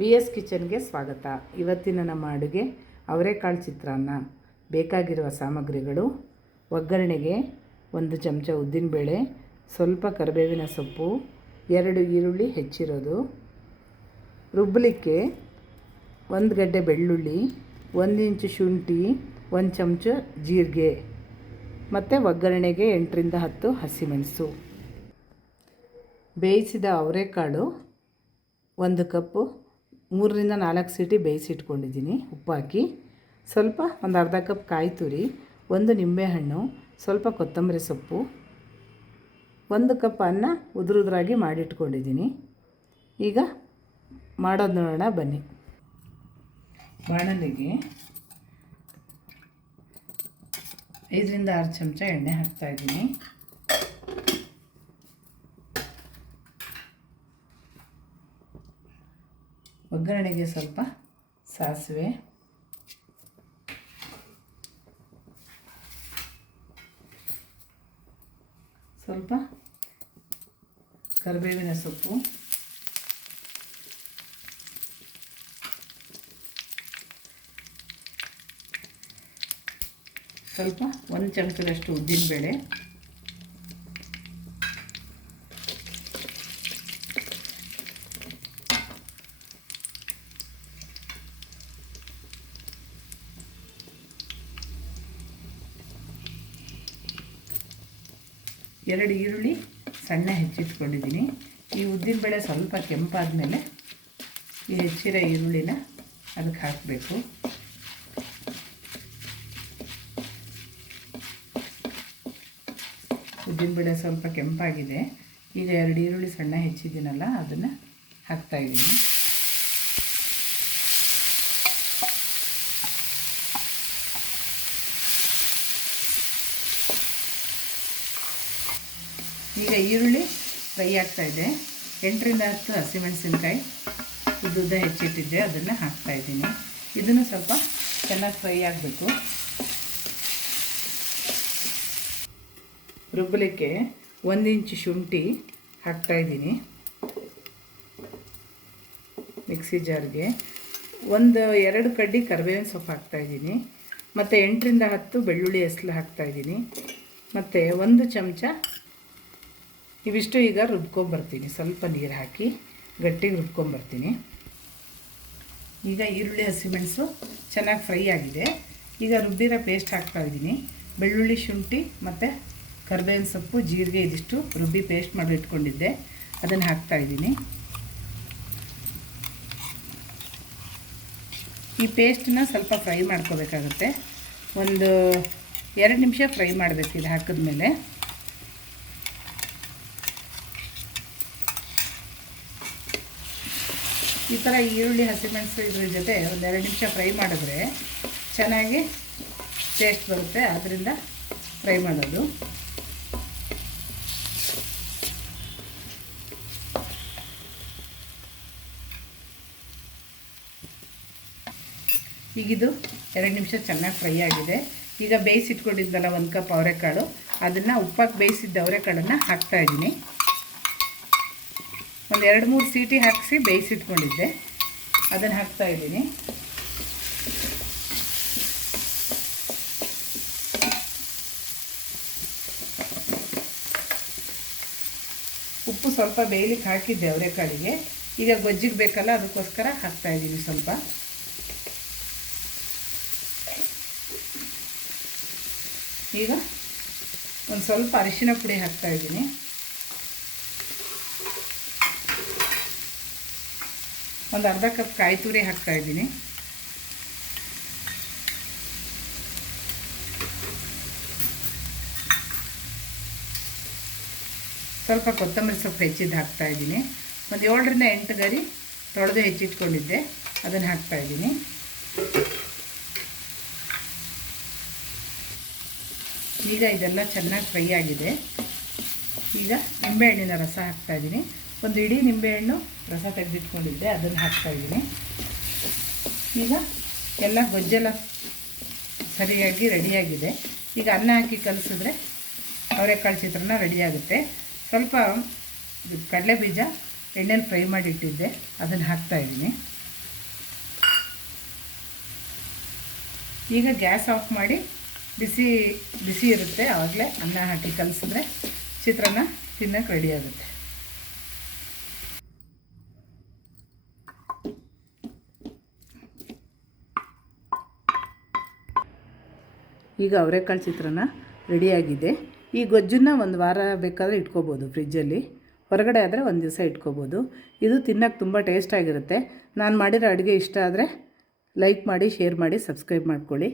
V S ಕಿಚನ್ಗೆ ಸ್ವಾಗತ. ಇವತ್ತಿನ ನಮ್ಮ ಅಡುಗೆ ಅವರೆಕಾಳು ಚಿತ್ರಾನ್ನ. ಬೇಕಾಗಿರುವ ಸಾಮಗ್ರಿಗಳು: ಒಗ್ಗರಣೆಗೆ 1 ಚಮಚ ಉದ್ದಿನಬೇಳೆ, ಸ್ವಲ್ಪ ಕರಿಬೇವಿನ ಸೊಪ್ಪು, 2 ಈರುಳ್ಳಿ ಹೆಚ್ಚಿರೋದು, ರುಬ್ಬಲಿಕ್ಕೆ 1 ಗಡ್ಡೆ ಬೆಳ್ಳುಳ್ಳಿ, 1 ಇಂಚು ಶುಂಠಿ, 1 ಚಮಚ ಜೀರಿಗೆ ಮತ್ತು ಒಗ್ಗರಣೆಗೆ 8 ರಿಂದ 10 ಹಸಿಮೆಣಸು. ಬೇಯಿಸಿದ ಅವರೆಕಾಳು 1 ಕಪ್ಪು 3 ರಿಂದ 4 ಸೀಟಿ ಬೇಯಿಸಿಟ್ಕೊಂಡಿದ್ದೀನಿ. ಉಪ್ಪು ಹಾಕಿ ಸ್ವಲ್ಪ ಒಂದು ಅರ್ಧ ಕಪ್ ಕಾಯಿ ತುರಿ, 1 ನಿಂಬೆಹಣ್ಣು, ಸ್ವಲ್ಪ ಕೊತ್ತಂಬರಿ ಸೊಪ್ಪು, 1 ಕಪ್ ಅನ್ನ ಉದುರುದ್ರಾಗಿ ಮಾಡಿಟ್ಕೊಂಡಿದ್ದೀನಿ. ಈಗ ಮಾಡೋದು ನೋಡೋಣ ಬನ್ನಿ. ಬಾಣಲೆಗೆ 5 ರಿಂದ 6 ಚಮಚ ಎಣ್ಣೆ ಹಾಕ್ತಾಯಿದ್ದೀನಿ. ಒಗ್ಗರಣೆಗೆ ಸ್ವಲ್ಪ ಸಾಸಿವೆ, ಸ್ವಲ್ಪ ಕರಿಬೇವಿನ ಸೊಪ್ಪು, ಸ್ವಲ್ಪ 1 ಚಮಚದಷ್ಟು ಉದ್ದಿನಬೇಳೆ, ಎರಡು ಈರುಳ್ಳಿ ಸಣ್ಣ ಹೆಚ್ಚಿಟ್ಕೊಂಡಿದ್ದೀನಿ. ಈ ಉದ್ದಿನಬೇಳೆ ಸ್ವಲ್ಪ ಕೆಂಪಾದ ಮೇಲೆ ಈ ಹೆಚ್ಚಿರೋ ಈರುಳ್ಳಿನ ಅದಕ್ಕೆ ಹಾಕಬೇಕು. ಉದ್ದಿನಬೇಳೆ ಸ್ವಲ್ಪ ಕೆಂಪಾಗಿದೆ. ಈಗ 2 ಈರುಳ್ಳಿ ಸಣ್ಣ ಹೆಚ್ಚಿದ್ದೀನಲ್ಲ ಅದನ್ನು ಹಾಕ್ತಾಯಿದ್ದೀನಿ. ಈಗ ಈರುಳ್ಳಿ ಫ್ರೈ ಆಗ್ತಾಯಿದೆ. 8 ರಿಂದ 10 ಹಸಿಮೆಣಸಿನ್ಕಾಯಿ ಉದ್ದುದ್ದ ಹೆಚ್ಚಿಟ್ಟಿದ್ದೆ, ಅದನ್ನು ಹಾಕ್ತಾಯಿದ್ದೀನಿ. ಇದನ್ನು ಸ್ವಲ್ಪ ಚೆನ್ನಾಗಿ ಫ್ರೈ ಆಗಬೇಕು. ರುಬ್ಬಲಿಕ್ಕೆ 1 ಇಂಚು ಶುಂಠಿ ಹಾಕ್ತಾಯಿದ್ದೀನಿ ಮಿಕ್ಸಿ ಜಾರ್ಗೆ. 2 ಕಡ್ಡಿ ಕರಿಬೇವಿನ ಸೊಪ್ಪು ಹಾಕ್ತಾಯಿದ್ದೀನಿ ಮತ್ತು 8 ರಿಂದ 10 ಬೆಳ್ಳುಳ್ಳಿ ಹೆಸಲು ಹಾಕ್ತಾಯಿದ್ದೀನಿ ಮತ್ತು 1 ಚಮಚ ಇವಿಷ್ಟು ಈಗ ರುಬ್ಕೊಂಬರ್ತೀನಿ. ಸ್ವಲ್ಪ ನೀರು ಹಾಕಿ ಗಟ್ಟಿಗೆ ರುಬ್ಕೊಂಬರ್ತೀನಿ. ಈಗ ಈರುಳ್ಳಿ ಹಸಿಮೆಣಸು ಚೆನ್ನಾಗಿ ಫ್ರೈ ಆಗಿದೆ. ಈಗ ರುಬ್ಬಿರೋ ಪೇಸ್ಟ್ ಹಾಕ್ತಾಯಿದ್ದೀನಿ. ಬೆಳ್ಳುಳ್ಳಿ, ಶುಂಠಿ ಮತ್ತು ಕರಿಬೇವಿನ ಸೊಪ್ಪು, ಜೀರಿಗೆ ಇದಿಷ್ಟು ರುಬ್ಬಿ ಪೇಸ್ಟ್ ಮಾಡಿ ಇಟ್ಕೊಂಡಿದ್ದೆ, ಅದನ್ನು ಹಾಕ್ತಾಯಿದ್ದೀನಿ. ಈ ಪೇಸ್ಟನ್ನ ಸ್ವಲ್ಪ ಫ್ರೈ ಮಾಡ್ಕೋಬೇಕಾಗುತ್ತೆ. 2 ನಿಮಿಷ ಫ್ರೈ ಮಾಡಬೇಕು. ಇದು ಹಾಕಿದ್ಮೇಲೆ ಈ ಥರ ಈರುಳ್ಳಿ ಹಸಿಮೆಣಸು ಇದ್ರ ಜೊತೆ 2 ನಿಮಿಷ ಫ್ರೈ ಮಾಡಿದ್ರೆ ಚೆನ್ನಾಗಿ ಟೇಸ್ಟ್ ಬರುತ್ತೆ. ಆದ್ದರಿಂದ ಫ್ರೈ ಮಾಡೋದು. ಈಗಿದು 2 ನಿಮಿಷ ಚೆನ್ನಾಗಿ ಫ್ರೈ ಆಗಿದೆ. ಈಗ ಬೇಯಿಸಿಟ್ಕೊಂಡಿದ್ದಲ್ಲ 1 ಕಪ್ ಅವರೆಕಾಳು, ಅದನ್ನು ಉಪ್ಪಾಕಿ ಬೇಯಿಸಿದ್ದ ಅವರೆಕಾಳನ್ನು ಹಾಕ್ತಾಯಿದ್ದೀನಿ. 2-3 ಸೀಟಿ ಹಾಕಿಸಿ ಬೇಯಿಸಿಟ್ಕೊಂಡಿದ್ದೆ, ಅದನ್ನು ಹಾಕ್ತಾಯಿದ್ದೀನಿ. ಉಪ್ಪು ಸ್ವಲ್ಪ ಬೇಯಲಿಕ್ಕೆ ಹಾಕಿದ್ದೆ ಅವರೆಕಾಳಿಗೆ. ಈಗ ಗೊಜ್ಜಿಗೆ ಬೇಕಲ್ಲ, ಅದಕ್ಕೋಸ್ಕರ ಹಾಕ್ತಾಯಿದ್ದೀನಿ ಸ್ವಲ್ಪ. ಈಗ ಒಂದು ಸ್ವಲ್ಪ ಅರಿಶಿನ ಪುಡಿ ಹಾಕ್ತಾಯಿದ್ದೀನಿ. ಒಂದು ಅರ್ಧ ಕಪ್ ಕಾಯಿ ತುರಿ ಹಾಕ್ತಾಯಿದ್ದೀನಿ. ಸ್ವಲ್ಪ ಕೊತ್ತಂಬರಿ ಸೊಪ್ಪು ಹೆಚ್ಚಿದ್ದು ಹಾಕ್ತಾಯಿದ್ದೀನಿ. 7 ರಿಂದ 8 ಗರಿ ತೊಳೆದು ಹೆಚ್ಚಿಟ್ಕೊಂಡಿದ್ದೆ, ಅದನ್ನು ಹಾಕ್ತಾಯಿದ್ದೀನಿ. ಈಗ ಇದೆಲ್ಲ ಚೆನ್ನಾಗಿ ಫ್ರೈ ಆಗಿದೆ. ಈಗ ನಿಂಬೆಹಣ್ಣಿನ ರಸ ಹಾಕ್ತಾಯಿದ್ದೀನಿ. 1 ಇಡೀ ನಿಂಬೆಹಣ್ಣು ರಸ ತೆಗೆದಿಟ್ಕೊಂಡಿದ್ದೆ, ಅದನ್ನು ಹಾಕ್ತಾಯಿದ್ದೀನಿ. ಈಗ ಎಲ್ಲ ಗೊಜ್ಜೆಲ್ಲ ಸರಿಯಾಗಿ ರೆಡಿಯಾಗಿದೆ. ಈಗ ಅನ್ನ ಹಾಕಿ ಕಲಿಸಿದ್ರೆ ಅವರೆಕಾಳು ಚಿತ್ರಾನ್ನ ರೆಡಿಯಾಗುತ್ತೆ. ಸ್ವಲ್ಪ ಕಡಲೆ ಬೀಜ ಎಣ್ಣೆಲಿ ಫ್ರೈ ಮಾಡಿ ಇಟ್ಟಿದ್ದೆ, ಅದನ್ನು ಹಾಕ್ತಾಯಿದ್ದೀನಿ. ಈಗ ಗ್ಯಾಸ್ ಆಫ್ ಮಾಡಿ ಬಿಸಿ ಬಿಸಿ ಇರುತ್ತೆ, ಆವಾಗಲೇ ಅನ್ನ ಹಾಕಿ ಕಲಿಸಿದ್ರೆ ಚಿತ್ರಾನ್ನ ತಿನ್ನೋಕ್ಕೆ ರೆಡಿ ಆಗುತ್ತೆ. ಈಗ ಅವರೆಕಾಳು ಚಿತ್ರಾನ್ನ ರೆಡಿಯಾಗಿದೆ. ಈ ಗೊಜ್ಜನ್ನು ಒಂದು ವಾರ ಬೇಕಾದರೆ ಇಟ್ಕೋಬೋದು ಫ್ರಿಜ್ಜಲ್ಲಿ, ಹೊರಗಡೆ ಆದರೆ ಒಂದು ದಿವಸ ಇಟ್ಕೋಬೋದು. ಇದು ತಿನ್ನೋಕ್ಕೆ ತುಂಬ ಟೇಸ್ಟಾಗಿರುತ್ತೆ. ನಾನು ಮಾಡಿರೋ ಅಡುಗೆ ಇಷ್ಟ ಆದರೆ ಲೈಕ್ ಮಾಡಿ, ಶೇರ್ ಮಾಡಿ, ಸಬ್ಸ್ಕ್ರೈಬ್ ಮಾಡ್ಕೊಳ್ಳಿ.